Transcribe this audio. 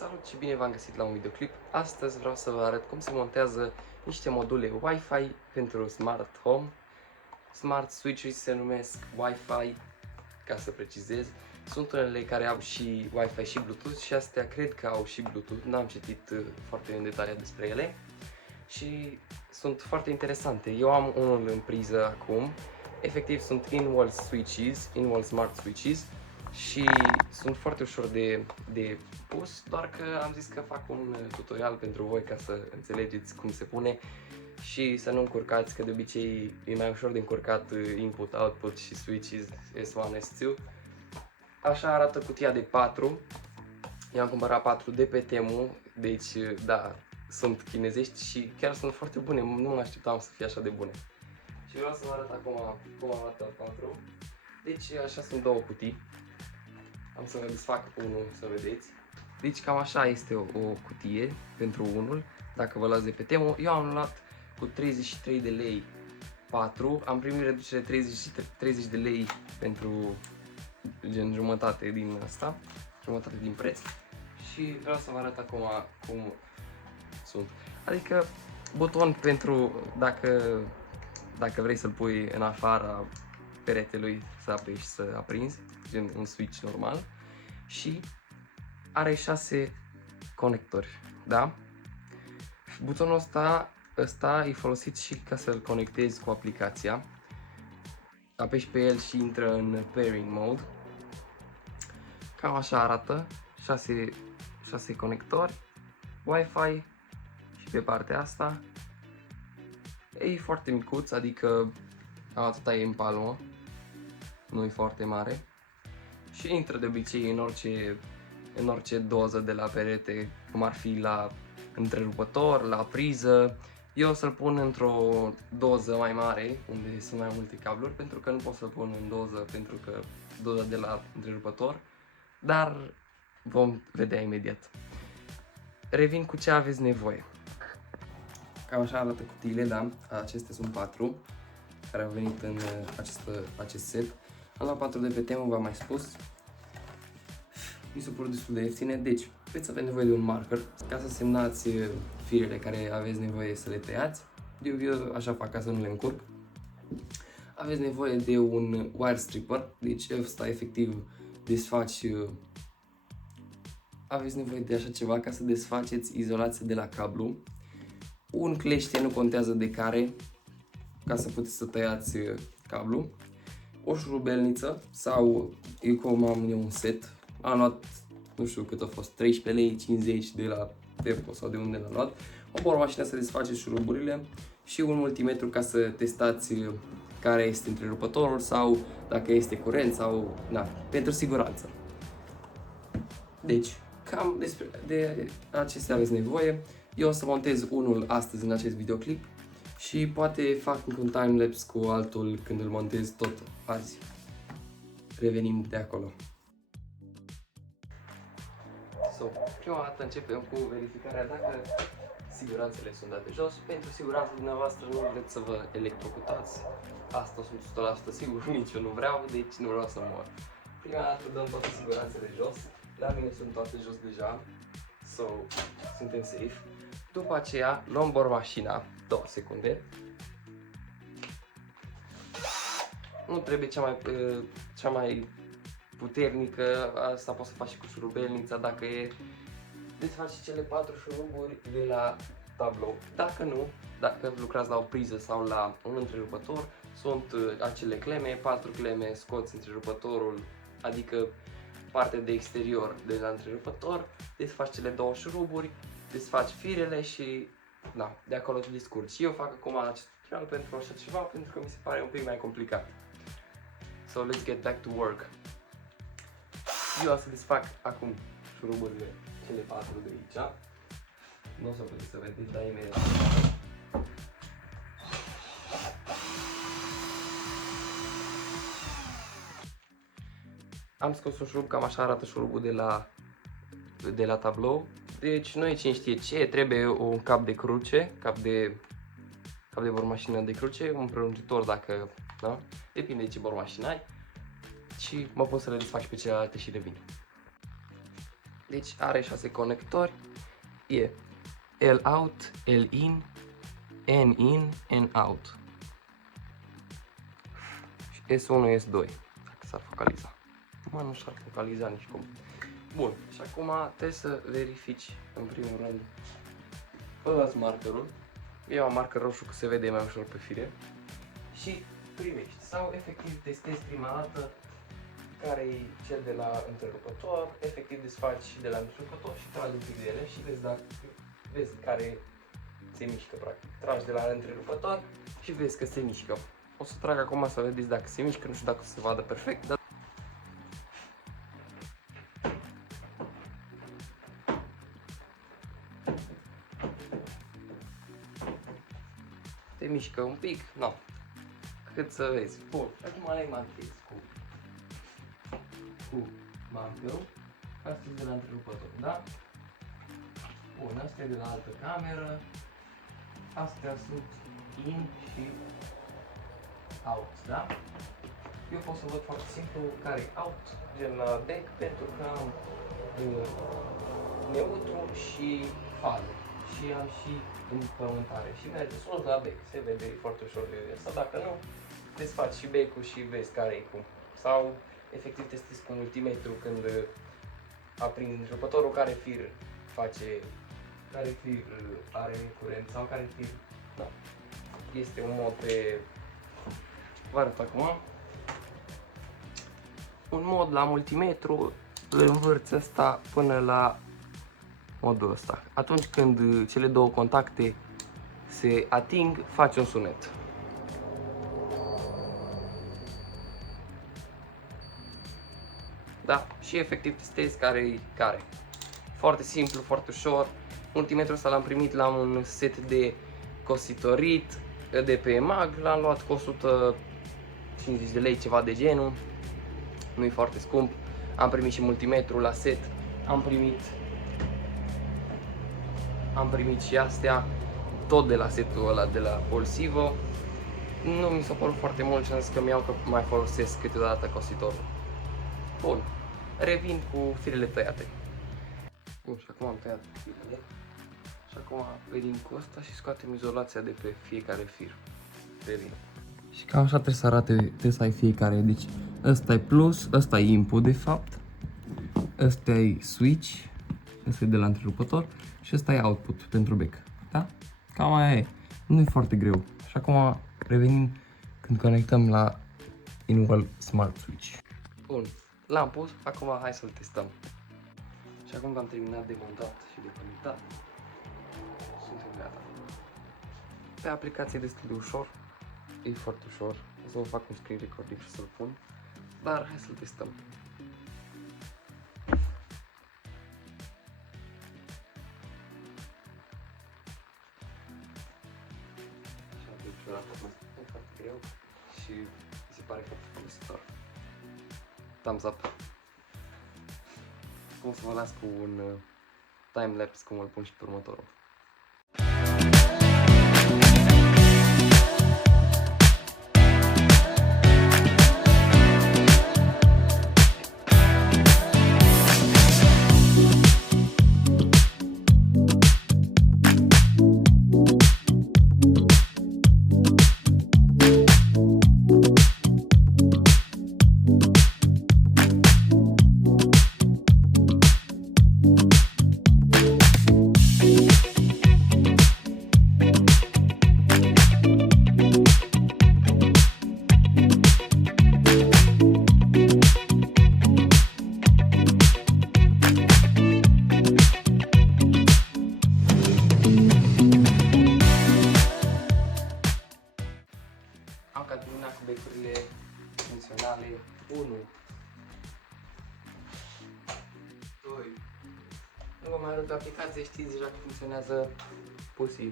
Salut și bine v-am găsit la un videoclip. Astăzi vreau să vă arăt cum se montează niște module Wi-Fi pentru Smart Home. Smart Switches se numesc Wi-Fi, ca să precizez. Sunt unele care au și Wi-Fi și Bluetooth și astea cred că au și Bluetooth. N-am citit foarte în detaliu despre ele și sunt foarte interesante. Eu am unul în priză acum. Efectiv sunt in-wall switches, in-wall smart switches. Și sunt foarte ușor de pus, doar că am zis că fac un tutorial pentru voi ca să înțelegeți cum se pune și să nu încurcați, că de obicei e mai ușor de încurcat input, output și switches S1, S2. Așa arată cutia de 4. Eu am cumpărat 4 de pe Temu, deci da, sunt chinezești și chiar sunt foarte bune, nu mă așteptam să fie așa de bune. Și vreau să vă arăt acum cum arată 4. Deci așa sunt două cutii. Am să vă desfac unul să vedeți. Deci cam așa este o cutie pentru unul, dacă vă luați de pe Temu. Eu am luat cu 33 de lei 4, am primit reducere 30 de lei pentru gen jumătate din asta, jumătate din preț. Și vreau să vă arăt acum cum sunt. Adică buton pentru dacă vrei să-l pui în afara peretelui să apeși să aprinzi, gen un switch normal. Și are 6 conectori, da? Butonul ăsta e folosit și ca să-l conectezi cu aplicația. Apeși pe el și intră în pairing mode. Cam așa arată, 6 conectori, Wi-Fi și pe partea asta. E foarte micuț, adică atâta e în palmă, nu e foarte mare. Și intră de obicei în orice doză de la perete, cum ar fi la întrerupător, la priză. Eu o să-l pun într-o doză mai mare, unde sunt mai multe cabluri, pentru că nu pot să-l pun în doză, pentru că doza de la întrerupător, dar vom vedea imediat. Revin cu ce aveți nevoie. Cam așa arată cutiile, da? Acestea sunt 4 care au venit în acest set. Am luat 4 de pe Temu, v-am mai spus. Mi s-au părut destul de ieftine, deci veți avea nevoie de un marker ca să semnați firele care aveți nevoie să le tăiați. Eu așa fac ca să nu le încurc. Aveți nevoie de un wire stripper, deci ăsta efectiv desfaci. Aveți nevoie de așa ceva ca să desfaceți izolația de la cablu. Un clește, nu contează de care, ca să puteți să tăiați cablu. O șurubelniță sau eu cum am eu un set. Am luat, nu știu cât a fost, 13 lei 50 de la Depo sau de unde l-am luat. O bormașină să desface șuruburile și un multimetru ca să testați care este întrerupătorul sau dacă este curent sau, na, pentru siguranță. Deci, cam de acestea aveți nevoie. Eu o să montez unul astăzi în acest videoclip și poate fac un timelapse cu altul când îl montez tot azi. Revenim de acolo. Prima dată începem cu verificarea dacă siguranțele sunt date jos. Pentru siguranța dumneavoastră nu vreți să vă electrocutați. Asta sunt 100% sigur, nici eu nu vreau, deci nu vreau să mor. Prima dată dăm toate siguranțele jos. La mine sunt toate jos deja. So, suntem safe. După aceea luăm bormașina, 2 secunde. Nu trebuie cea mai puternică, asta poți să faci și cu șurubelnița dacă e. Desfaci cele 4 șuruburi de la tablou. Dacă nu, dacă lucrați la o priză sau la un întrerupător, sunt acele cleme, 4 cleme, scoți întrerupătorul, adică partea de exterior de la întrerupător, desfaci cele 2 șuruburi, desfaci firele și da, de acolo te descurci. Eu fac acum acest tutorial pentru așa ceva, pentru că mi se pare un pic mai complicat. So let's get back to work. Eu o să desfac acum șuruburile, cele 4 de aici. Nu o să puteți să vedeți, dar imediat. Am scos un șurub, cam așa arată șurubul de la tablou. Deci nu e cine știe ce, trebuie un cap de cruce, cap de bormașină de cruce, un prelungitor dacă, da? Depinde de ce bormașină ai. Și mă pot să le desfac și pe celelalte și revin. Deci are 6 conectori, e L-out, L-in, N-in, N-out. Și S1, S2, dacă s-ar focaliza. Mă, nu s-ar focaliza nici cum. Bun, și acum trebuie să verifici, în primul rând, fă-ți markerul. Eu am marker roșu, că se vede mai ușor pe fire. Și primești, sau efectiv testezi prima dată care e cel de la întrerupător, efectiv desfaci și de la întrerupător și tragi un pic de ele și vezi care se mișcă practic. Tragi de la întrerupător și vezi că se mișcă. O să trag acum să vedeți dacă se mișcă, nu știu dacă se vadă perfect, dar se mișcă un pic, nu. Cât să vezi. Bun, acum le marchezi cu markerul. Asta e de la întrerupător, da? Bun, asta e de la altă cameră. Astea sunt in și out, da? Eu pot să văd foarte simplu care e out, gen la back, pentru că am neutru și fază. Și am și împământare. Și merge sus la back, se vede foarte ușor de asta. Dacă nu, desfaci și back-ul și vezi care e cum. Sau efectiv testezi cu multimetru când aprindi întrerupătorul, care fir face, care fir are curent sau care fir, da. Este un mod pe, vă arăt acum, un mod la multimetru, îl învârți ăsta până la modul ăsta. Atunci când cele două contacte se ating, face un sunet. Da? Și efectiv testezi care. Foarte simplu, foarte ușor. Multimetrul ăsta l-am primit la un set de cositorit de pe EMAG, l-am luat cu 150 de lei, ceva de genul. Nu e foarte scump. Am primit și multimetrul la set. Am primit și astea, tot de la setul ăla de la Polsivo. Nu mi s-a părut foarte mult și am zis că mi-au că mai folosesc câteodată cositorul. Bun, revin cu firele tăiate. Bun, și acum am tăiat firele. Și acum venim cu asta și scoatem izolația de pe fiecare fir. Revin. Și cam așa trebuie să arate, trebuie să ai fiecare. Deci ăsta e plus, ăsta e input de fapt. Ăsta e switch, ăsta e de la întrerupător. Și ăsta e output pentru back. Da? Cam aia e. Nu e foarte greu. Și acum revenim când conectăm la in-wall smart switch. Bun, l-am pus, acum hai să-l testăm. Și acum că am terminat de montat și de conectat, suntem gata. Pe aplicație e destul de ușor, e foarte ușor. O să vă fac un screen recording și să-l pun, dar hai să-l testăm. E foarte greu și mi se pare foarte folositor. Thumbs up! Cum să vă las cu un time-lapse cum îl pun și pe următorul. Am terminat cu becurile funcționale 1, 2. Nu vă mai arăt aplicație, știți deja că funcționează pusi